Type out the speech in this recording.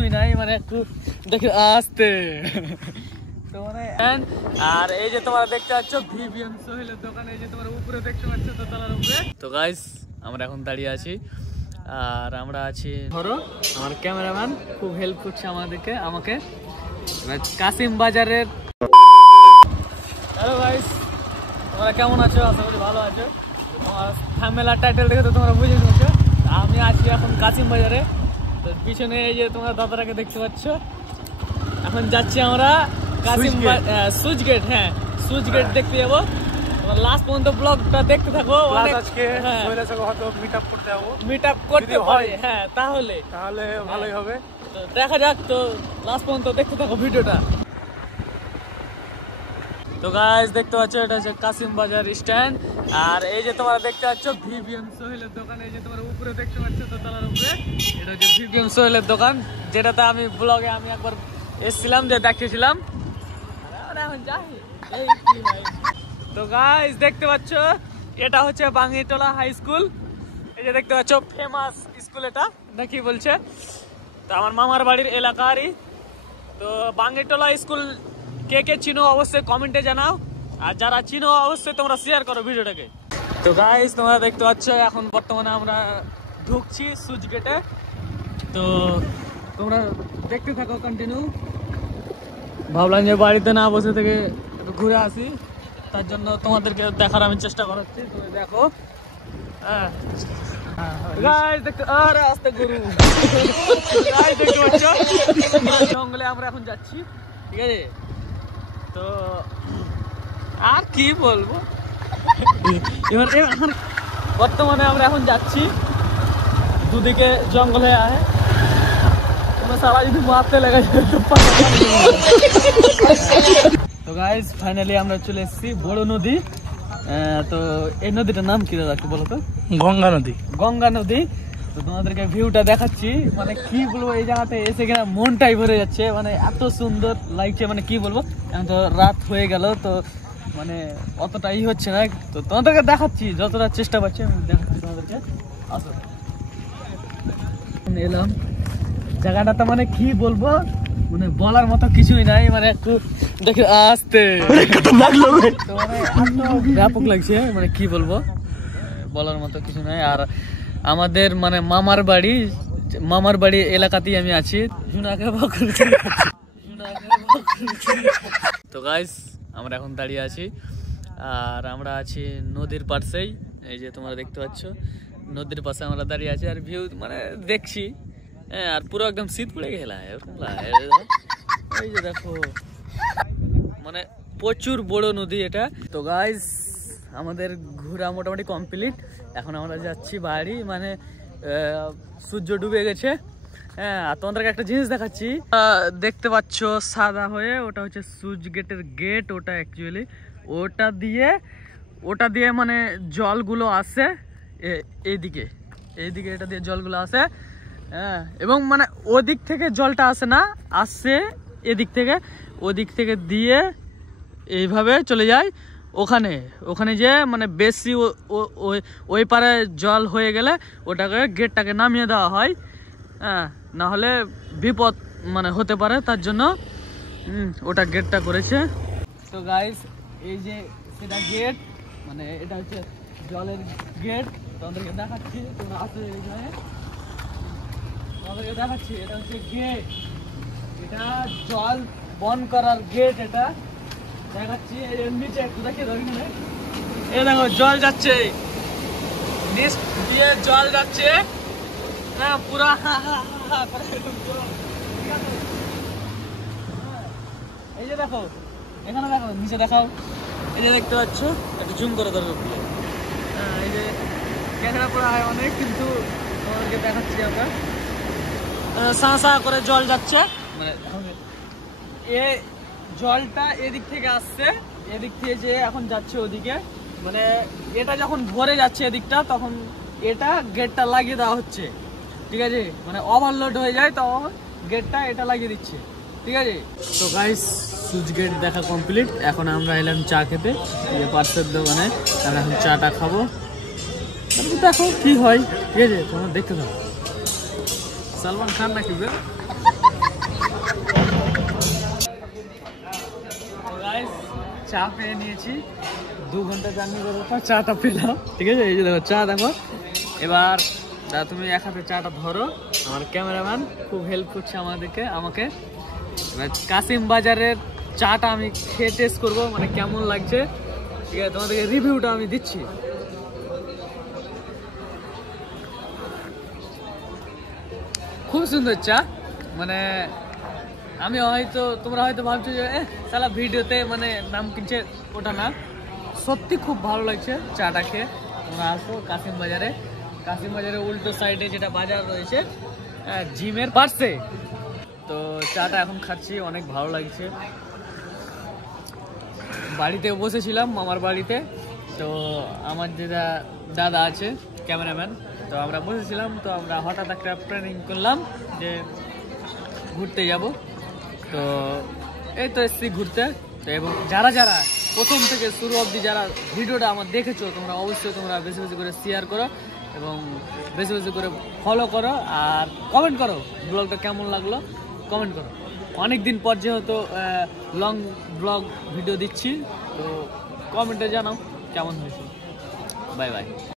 কিছুই নাই, মানে একটু দেখে আসতে তো মানে। আর এই যে তোমরা দেখতে পাচ্ছ ভিভিএন সোহেলের দোকান, এই যে তোমরা উপরে দেখতে পাচ্ছ দোতলার উপরে। তো গাইস আমরা এখন দাঁড়িয়ে আছি, আর আমরা আছি ধরো আমার ক্যামেরাম্যান খুব হেল্প করছে আমাকে কাসিম বাজারের। হ্যালো গাইস, তোমরা কেমন আছো? আশা করি ভালো আছো। আমার থাম্বনেল টাইটেল দেখে তো তোমরা বুঝে নিয়েছো আমি আছি এখন কাসিম বাজারে। তো পিছনে এই যে তোমরা দাদারাকে দেখতে পাচ্ছ, এখন যাচ্ছি আমরা কাসিম সুইচ গেট। হ্যাঁ, সুইচ গেট দেখতে যাবো। লাস্ট পর্যন্ত ব্লগটা দেখতে থাকো। আজকে হয়তো মিট আপ করতে হয়, হ্যাঁ তাহলে ভালোই হবে। তো দেখা যাক, তো লাস্ট পর্যন্ত দেখতে থাকো ভিডিওটা। তো গাইস দেখতে পাচ্ছ এটা হচ্ছে কাসিম বাজার স্ট্যান্ড, আর এই যে তোমরা দেখতে পাচ্ছ ভিভিএন সোহেলের দোকান, এই যে তোমরা উপরে দেখতে পাচ্ছ দোতলার উপরে। এটা হচ্ছে ভিভিএন সোহেলের দোকান, যেটাতে আমি ব্লগে আমি একবার এসেছিলাম, যে দেখেছিলাম। তো গাইস দেখতে পাচ্ছ এটা হচ্ছে বাঙ্গিটোলা হাই স্কুল। এই যে দেখতে পাচ্ছ ফেমাস স্কুল, এটা নাকি বলছে। তো আমার মামার বাড়ির এলাকারই। তো বাঙ্গিটোলা স্কুল কে কে চিনো অবশ্যই কমেন্টে জানাও, আর যারা চিনো অবশ্যই তোমরা শেয়ার করো ভিডিওটাকে। তো গাইস তোমরা দেখতে পাচ্ছ এখন বর্তমানে আমরা ঢুকছি সুইচ গেটে। তো তোমরা দেখতে থাকো কন্টিনিউ। ভাবলাম যে বাড়িতে না বসে থেকে একটু ঘুরে আসি, তার জন্য তোমাদেরকে দেখার আমি চেষ্টা করছি। তুমি দেখো, হ্যাঁ গাইস দেখতে, আরে আস্তে গরু গাইস দেখতে পাচ্ছ জঙ্গলে আমরা এখন যাচ্ছি, ঠিক আছে। তো আর কি বলবো, এখন বর্তমানে আমরা এখন যাচ্ছি, দুদিকে জঙ্গল হয়ে আছে। সারা যদি মারতে লেগে যায় তো গাইস ফাইনালি আমরা চলে এসেছি বড় নদী। তো এই নদীটার নাম কি দাদা একটু বলো তো? গঙ্গা নদী। গঙ্গা নদী। তো তোমাদেরকে ভিউটা দেখাচ্ছি, মানে কি বলবো, এই জায়গাতে এসে কিনা মনটাই ভরে যাচ্ছে, মানে এত সুন্দর লাগছে, মানে কি বলবো। এখন তো রাত হয়ে গেল, তো মানে অতটাই হচ্ছে না। তো তোমাদেরকে দেখাচ্ছি, যতটা চেষ্টা পাচ্ছি আমি দেখাচ্ছি তোমাদেরকে। আসো, এলাম জায়গাটাতে, মানে কি বলবো, মানে বলার মতো কিছুই নাই, মানে একটু দেখে আসতে ব্যাপক লাগছে, মানে কি বলবো, বলার মতো কিছু নাই। আর আমাদের মানে মামার বাড়ি এলাকাতেই আমি আছি। তো গাইস আমরা এখন দাঁড়িয়ে আছি, আর আমরা আছি নদীর পাশেই। এই যে তোমরা দেখতে পাচ্ছ নদীর পাশে আমরা দাঁড়িয়ে আছি, আর ভিউ মানে দেখছি। হ্যাঁ, আর পুরো একদম শীত পড়ে গেল, এই যে দেখো, মানে প্রচুর বড় নদী এটা। তো গাইস আমাদের ঘোরা মোটামুটি কমপ্লিট, এখন আমরা যাচ্ছি বাড়ি, মানে সূর্য ডুবে গেছে। হ্যাঁ, আর তোমাদেরকে একটা জিনিস দেখাচ্ছি, দেখতে পাচ্ছ সাদা হয়ে, ওটা হচ্ছে সুইচ গেটের গেট। ওটা অ্যাকচুয়ালি ওটা দিয়ে মানে জলগুলো আসে এইদিকে এটা দিয়ে জলগুলো আসে। হ্যাঁ, এবং মানে ওদিক থেকে জলটা আসে না, আসছে এদিক থেকে, ওদিক থেকে দিয়ে এইভাবে চলে যায় ওখানে যে মানে বেশি ওই পারে জল হয়ে গেলে ওটাকে গেটটাকে নামিয়ে দেওয়া হয়। হ্যাঁ, না হলে বিপদ মানে হতে পারে, তার জন্য ওটা গেটটা করেছে। তো গাইস এই যে সেটা গেট, মানে এটা হচ্ছে জলের গেট। তোমাদেরকে দেখাচ্ছি, তোমরা আসো এইখানে, তোমাদেরকে দেখাচ্ছি। এটা হচ্ছে গেট, এটা জল বন্ধ করার গেট। এটা দেখাচ্ছি, এর নিচে একটু দেখে ধরি, এই দেখো জল যাচ্ছে, নিচ দিয়ে জল যাচ্ছে। হ্যাঁ, পুরা এই যে দেখো, এখানে দেখো, নিচে দেখাও, এই যে দেখতে পাচ্ছ, একটু জুম করে ধরো। হ্যাঁ, এই যে ক্যামেরা পুরো হয় অনেক, কিন্তু তোমাদেরকে দেখাচ্ছি আমরা, সা করে জল যাচ্ছে, মানে এই জলটা এদিক থেকে আসছে, এদিক থেকে যে এখন যাচ্ছে ওদিকে, মানে এটা যখন ভরে যাচ্ছে এদিকটা, তখন এটা গেটটা লাগিয়ে দেওয়া হচ্ছে, ঠিক আছে। মানে ওভারলোড হয়ে যায়, তখন গেটটা এটা লাগিয়ে দিচ্ছে, ঠিক আছে। তো গাইস সুইচ গেট দেখা কমপ্লিট, এখন আমরা এলাম চা খেতে, এই পার্সের দোকানে। আমরা এখন চাটা খাবো, দেখো কি হয়, ঠিক আছে। তোমরা দেখতে থাকো। সালমান খান নাকি চা পেয়ে নিয়েছি, 2 ঘন্টা জার্নি করার পর চাটা পেলাম। ঠিক আছে, এই যে দেখো চা দেখো। এবার দাদা তুমি এক হাতে চাটা ধরো, আমার ক্যামেরাম্যান খুব হেল্প করছে আমাকে। এবার কাসিম বাজারের চাটা আমি খেয়ে টেস্ট করবো, মানে কেমন লাগছে। ঠিক আছে, তোমাদেরকে রিভিউটা আমি দিচ্ছি। খুব সুন্দর চা, মানে আমি হয়তো তোমরা হয়তো ভাবছো যে সালা ভিডিওতে মানে নাম কিনছে, ওটা না, সত্যি খুব ভালো লাগছে চাটা খেয়ে। তোমরা আসো কাসিম বাজারে উল্টো সাইডে যেটা বাজার রয়েছে জিমের পাশে। তো চাটা এখন খাচ্ছি, অনেক ভালো লাগছে। বাড়িতে বসেছিলাম মামার বাড়িতে, তো আমার যেটা দাদা আছে ক্যামেরাম্যান, তো আমরা বসেছিলাম, তো আমরা হঠাৎ একটা প্ল্যানিং করলাম যে ঘুরতে যাব। তো এই তো এসছি ঘুরতে। তো এবং যারা প্রথম থেকে শুরু অবধি যারা ভিডিওটা আমার দেখেছো, তোমরা অবশ্যই তোমরা বেশি বেশি করে শেয়ার করো এবং বেশি বেশি করে ফলো করো আর কমেন্ট করো ব্লগটা কেমন লাগলো, কমেন্ট করো। অনেক দিন পর যেহেতু লং ব্লগ ভিডিও দিচ্ছি, তো কমেন্টে জানাও কেমন হয়েছে। Bye bye.